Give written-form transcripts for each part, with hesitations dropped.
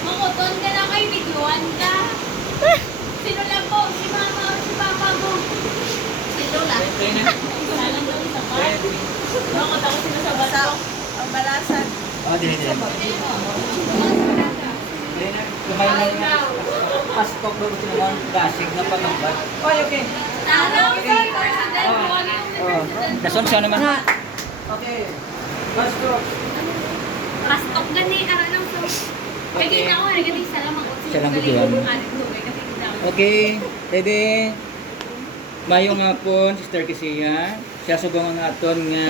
Makuton ka na kay bigluan ka. Sino lang po? Si mama o si papa mo? Si Lola. Salang daw isa pa. Bakit ako sinasabat? Ang balasan. Din. Kumain na pastok daw ito naman. Gasig na pagkabat. Okay. Taraw si President. Dason siya naman. Okay. Pastok. Pastok gani ara lang so. Kaya na ako gani salamat ko. Siya lang bigyan. Okay, ready? Mayong hapon, Sister Kisiya. Siya subong ang aton nga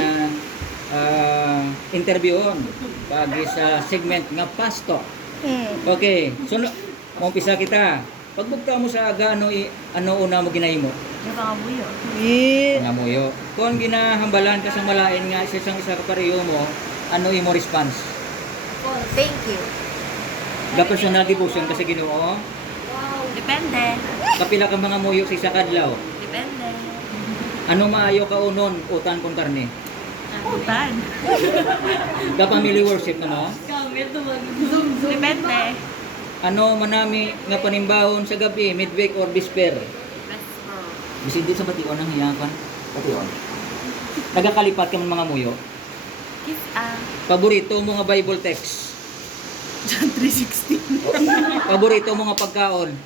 interviewon pagi sa segment nga pastok. Okay, so umpisa kita. Pagbugta mo sa aga, ano una mo ginahimo? Nakamuyo. Nangamuyo. Kung ginahambalan ka sa malain nga isa ka pareho mo, ano imo response? Thank you. Ga personal devotion ka sa Ginoo? Depende. Kapila ka mga muyo sa isa kadlaw? Depende. Ano maayo ka unon, utan kung karne? Utan. Ga family worship na mo? Depende. Ano manami nga panimbahon sa gabi, midweek or bisper? Bisin din sa bation ang hiyakan. Bation. Nagakalipat ka man mga muyo? Kiss Paborito mo nga Bible text? John 3:16. Paborito mo nga pagkaon?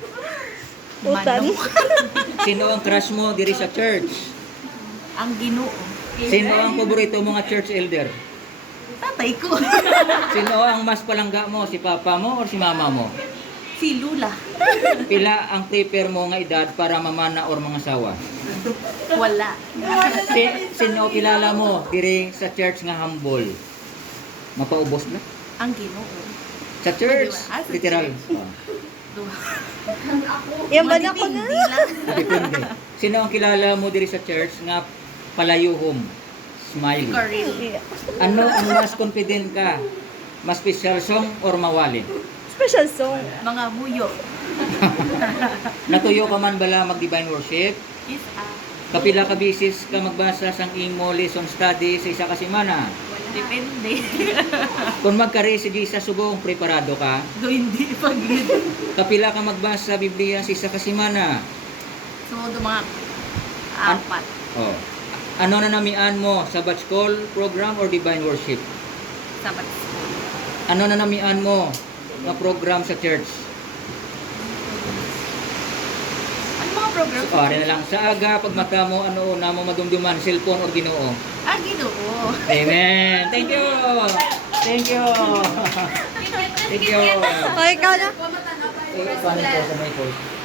Utan. Sino ang crush mo diri sa church? Ang Ginoo. Sino ang paborito mo nga church elder? Tatay ko. Sino ang mas palangga mo? Si papa mo or si mama mo? Si Lula. Pila ang prepare mo nga edad para mamana or mga sawa? Wala. Sino kilala mo diri sa church nga humble? Mapaubos na? Ang Ginoo. Sa church, Sa literal. Yan ba na ko na? Depende. Sino ang kilala mo diri sa church nga palayuhom? Smile. Corinne. Ano ang mas confident ka? Mas special song or mawali? Special song. Mga muyo. Natuyo ka man bala mag-divine worship? Kiss Kapila ka bisis ka magbasa sang imo lesson study sa isa ka semana? Depende. Kung magkari si Jesus subong, preparado ka? Do hindi pag Kapila ka magbasa sa Biblia sa isa ka semana? So, mga apat. Oh. Ano na namian mo? Sabbath school program or divine worship? Sabat school. Ano na namian mo? Nga program sa church? Ano mga program? So, na lang. Sa aga, pag mata mo, ano una mo madumduman? Cellphone or Ginoo? Ah, Ginoo. Amen. Thank you. Thank you. Thank you. O, ikaw na. Paano po sa may post?